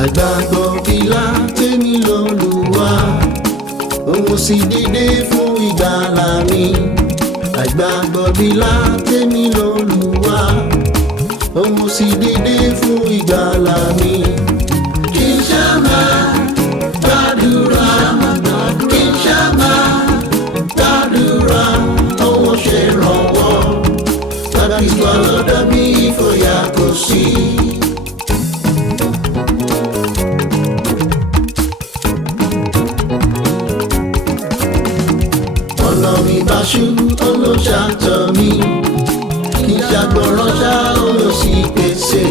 àìgbàgbọ́ BILA tèmi l'Olúwa, òun sì dìde fún ìgbàlà mi. Àìgbàgbọ́ BILA tèmi l'Olúwa, òun sì dìde fún ìgbàlà mi. Kí n ṣá máa gbàdúrà, kí n ṣá máa gbàdúrà, òun ṣe ìrànwọ́, tàbí ìwà lọ́dọ̀ mi ìfòyà kò sí. Ọ̀nà mi bá ṣú, olóṣàtọ̀ mi, kì í ṣàgbọ̀ràn ṣá, olóṣì pèsè.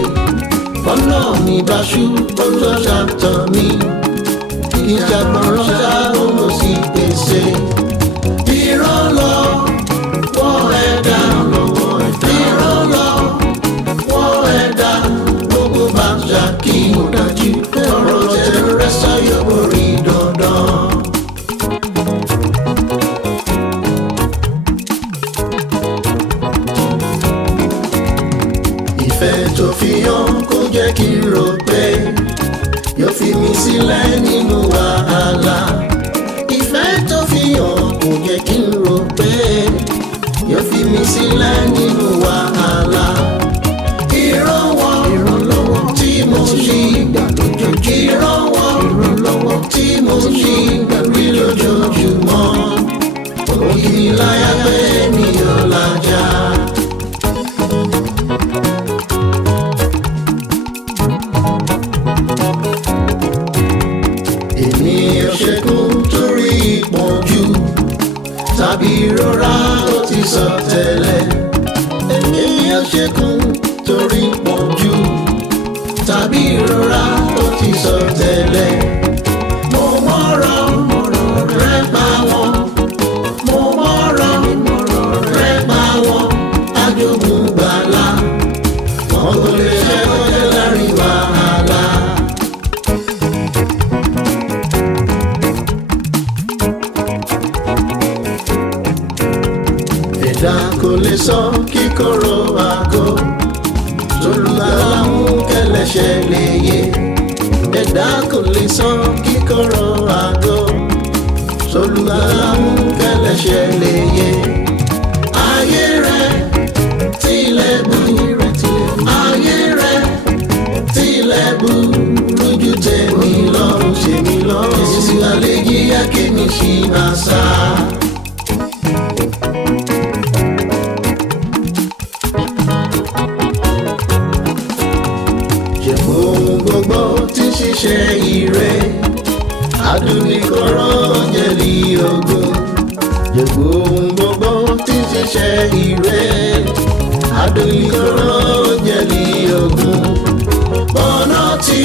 Ọ̀nà mi bá ṣú, olóṣàtọ̀ mi, kì í ṣàgbọ̀ràn ṣá, olóṣì pèsè. Ìrànlọ́wọ́ ẹ̀dá, ìrànlọ́wọ́ ẹ̀dá, gbogbo bá ń ṣàkí dájú pé ọ̀rọ̀ tẹ̀rẹ̀ rẹ̀ sáyọ̀ borí dandan. Ìfẹ́ tó fi hàn kò jẹ́ kí n rò pé yóò fi mi sílẹ̀ nínú wàhálà. Ìfẹ́ tó fi hàn kò jẹ́ kí n rò pé yóò fi mi sílẹ̀ nínú wàhálà. Ìrànlọ́wọ́ tí mo ṣì gbà lójoojúmọ́, ìrànlọ́wọ́ tí mo ṣì gbà lójoojúmọ́, ó yí mi láyà pé mi ò làjà. Èmi ò ṣẹ́kùn torí ìpọ́njú tàbí ìrora, ó ti sọ tẹ́lẹ̀. Èmi ò ṣẹ́kùn torí ìpọ́njú tàbí ìrora, ó ti sọ tẹ́lẹ̀. Mo mọ̀rọ̀ rẹ̀ pa wọ́n, mo mọ̀rọ̀ rẹ̀ pa wọ́n, ajogun gbàlà, wọn kò lè ṣẹ́kọ̀ọ́ láàrin wàhálà. Ẹ̀dá kò lè sọ kíkorò àgọ́, t'Olùgbàlà mú kẹ́lẹ́ṣẹ̀ lè yé. Ẹ̀dá kò lè sọ kíkorò àgọ́, t'Olùgbàlà mú kẹ́lẹ́ṣẹ̀ lè yé. Ayé rẹ̀ tilẹ̀ bú, ayé rẹ̀ tilẹ̀ bú, lójú tèmi lọ́rùn tèmi lọ́rùn. Èsì àlejò yá kémi ṣì máa sá. Ohun gbogbo tí ń ṣiṣẹ́ ire, adúnikọ̀rọ̀ jẹ̀lì ogun. Ohun gbogbo tí ń ṣiṣẹ́ ire, adúnikọ̀rọ̀ jẹ̀lì ogun. Ọ̀nà tí